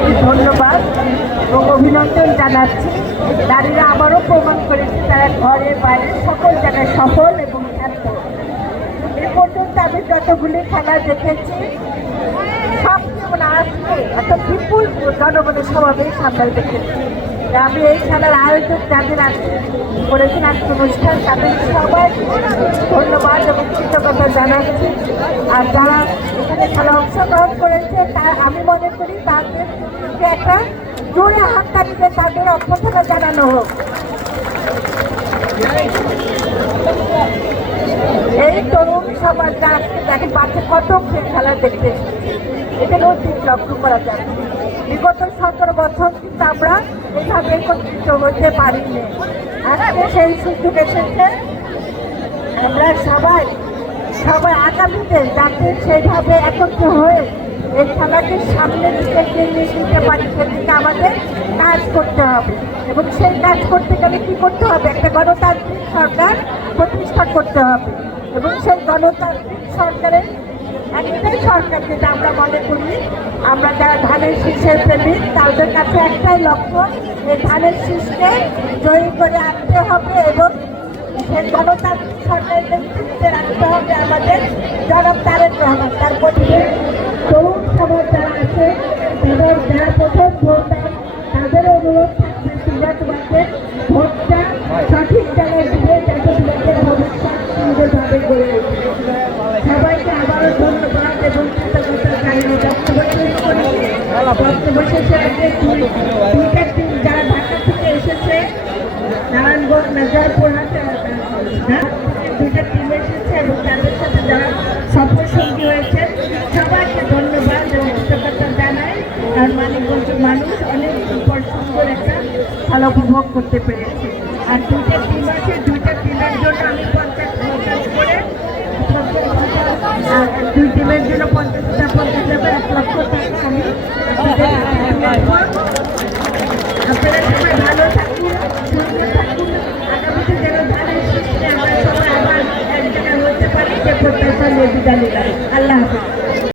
আমি ধন্যবাদ এবং অভিনন্দন জানাচ্ছি। নারীরা আবারও প্রমাণ করেছে, তারা ঘরে, বাইরে সকল জায়গায় সফল এবং খ্যাত এ পর্যন্ত আমি যতগুলি খেলা দেখেছি সব মানে আজকে এত বিপুল জনগণের সমাবেশ আমরা দেখেছি। আমি এই খেলার আয়োজক যাদের করেছেন আজকে অনুষ্ঠান, তাদের সবাই ধন্যবাদ এবং কৃতজ্ঞতা জানাচ্ছি। আর যারা এখানে খেলা অংশগ্রহণ করেছে, তা আমি মনে করি তাদেরকে একটা জোরে হাত তালিকে তাদের অভ্যর্থনা জানানো হোক। এই তরুণ সমাজটা আজকে দেখেন, বাচ্চা কত খেলা দেখতে। এটা অতীত লক্ষ্য করা যায় বিগত সতেরো বছর কিন্তু আমরা এইভাবে একত্রিত হতে পারিনি। আজকে সেই সুযোগ এসেছে। আমরা সবাই সবাই আগামীতে যাতে সেইভাবে একত্র হয়ে এই খেলাকে সামনের দিকে নিয়ে যেতে পারি সেদিকে আমাদের কাজ করতে হবে। এবং সেই কাজ করতে গেলে কি করতে হবে? একটা গণতান্ত্রিক সরকার প্রতিষ্ঠা করতে হবে। এবং সেই গণতান্ত্রিক সরকারের একটাই সরকার যেটা আমরা মনে করি। আমরা যারা ধানের শীষের প্রেমিক, তাদের কাছে একটাই লক্ষ্য এই ধানের শীষকে জয়ী করে আনতে হবে এবং সেই গণতান্ত্রিক সরকারের নেতৃত্বে রাখতে হবে আমাদের জনাব তারেক রহমান। তার পরিবেশ তরুণ সমাজ যারা আছে, তাদের যারা প্রথম ভোটার তাদের অনুরোধ থাকবে তোমরা ভোটটা সঠিক জায়গায় দিবে যাতে তোমাদের ভবিষ্যৎ সুন্দরভাবে গড়ে ওঠে সবাইকে আবারও ধন্যবাদ এবং কৃতজ্ঞতা জানিয়ে বক্তব্য শেষ করেছি টিম যারা ঢাকা থেকে এসেছে, নারায়ণগঞ্জ মেজরপুরহাটে দুইটা টিম এসেছে এবং তাদের সাথে যারা সফর সঙ্গী হয়েছে, সবাইকে ধন্যবাদ এবং কৃতজ্ঞতা জানাই। কারণ মানিকগঞ্জের মানুষ অনেক সুন্দর একটা ভালো উপভোগ করতে পেরেছে। আর দুইটা টিম আছে, দুইটা টিমের জন্য আমি পঞ্চাশ করে দুই টিমের জন্য পঞ্চাশটা